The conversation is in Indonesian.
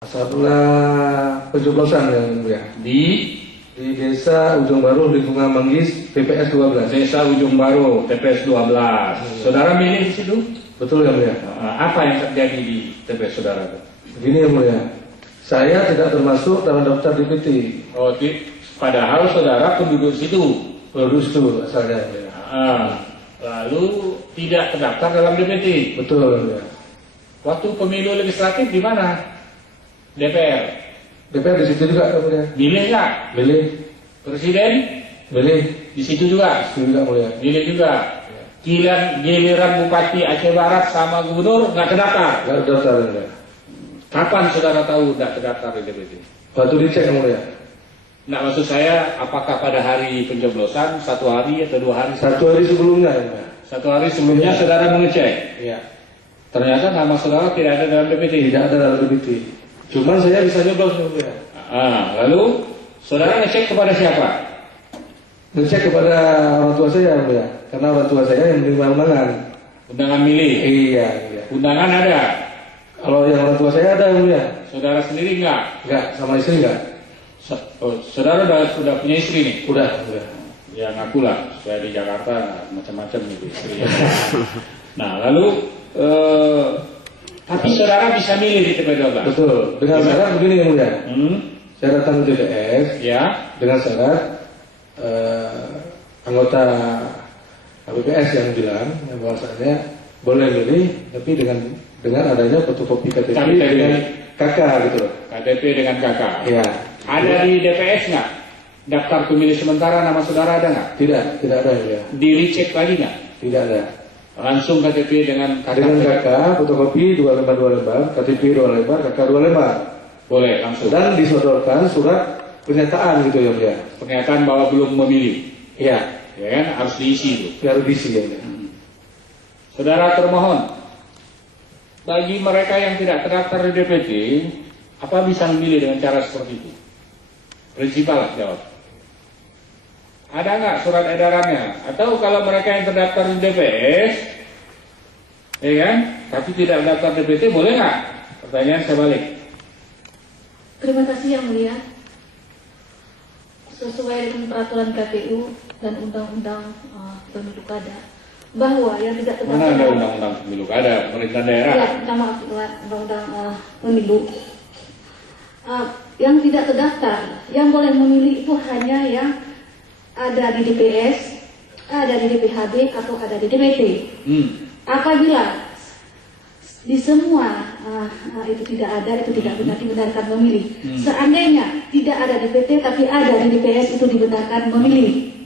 Setelah pencoblosan ya, di Desa Ujung Baru, Lingkungan Manggis, TPS 12. Desa Ujung Baru, TPS 12. Saudara milih di situ? Betul ya mulia. Apa yang terjadi di TPS saudara? Begini ya mulia, saya tidak termasuk dalam daftar DPT. Oh, padahal saudara penduduk situ. Penduduk itu asalnya mulia. Lalu tidak terdaftar dalam DPT. Betul ya mulia. Waktu pemilu legislatif di mana? DPR. DPR di situ juga ya mulia. Milih nggak? Milih. Presiden? Milih. Di situ juga. Itu juga mulia. Milih juga. Giliran Bupati Aceh Barat sama Gubernur nggak terdaftar. Nggak terdaftar ya mulia. Kapan saudara tahu nggak terdaftar di DPT? Waktu dicek ya mulia. Nah, maksud saya apakah pada hari pencoblosan 1 hari atau 2 hari? 1 hari sebelumnya ya mulia. 1 hari sebelumnya saudara mengecek. Iya. Ternyata nama saudara tidak ada dalam DPT. Tidak ada dalam DPT. Cuman saya bisa nyoblos ya mulia. Lalu saudara ngecek kepada siapa? Ngecek kepada orang tua saya ya mulia. Karena orang tua saya yang menerima undangan. Undangan milih. Iya. Undangan ada. Kalau yang orang tua saya ada ya mulia. Saudara sendiri enggak? Enggak, sama istri enggak. Saudara sudah punya istri nih? Udah. Ya ngakulah, supaya di Jakarta macam-macam gitu istrinya. Nah, lalu tapi saudara bisa milih di TPS 12? Betul. Dengan syarat begini ya mulia. Saya datang ke TPS Ya. dengan syarat anggota KPPS yang bilang yang bahwasannya boleh milih, tapi dengan adanya fotokopi KTP dengan KK gitu loh. KTP dengan KK. Iya. Ada di DPS nggak? Daftar pemilih sementara nama saudara ada nggak? Tidak ada ya. Di-recheck lagi nggak? Tidak ada. Langsung KTP dengan KK? Dengan KK, fotokopi 2 lembar, KTP 2 lembar, KK 2 lembar. Boleh, langsung. Dan disodorkan surat pernyataan gitu ya mulia. Pernyataan bahwa belum memilih. Iya. Ya kan, harus diisi itu. Harus diisi ya mulia. Saudara termohon, bagi mereka yang tidak terdaftar di DPT, apa bisa memilih dengan cara seperti itu? Prinsipal jawab. Ada nggak surat edarannya? Atau kalau mereka yang terdaftar di DPS, ya kan, tapi tidak terdaftar di DPT, boleh nggak? Pertanyaan saya balik. Terima kasih yang mulia. Sesuai dengan peraturan KPU dan Undang-Undang Pemilu Kada, bahwa yang tidak terdaftar. Mana ada Undang-Undang Pemilu Kada, pemerintah daerah? Ya, maaf, Undang-Undang Pemilu. Yang tidak terdaftar, yang boleh memilih itu hanya yang ada di DPS, ada di DPHB atau ada di DPT. Apabila di semua itu tidak ada, itu tidak benar dibenarkan memilih. Seandainya tidak ada di DPT tapi ada di DPS, itu dibenarkan memilih.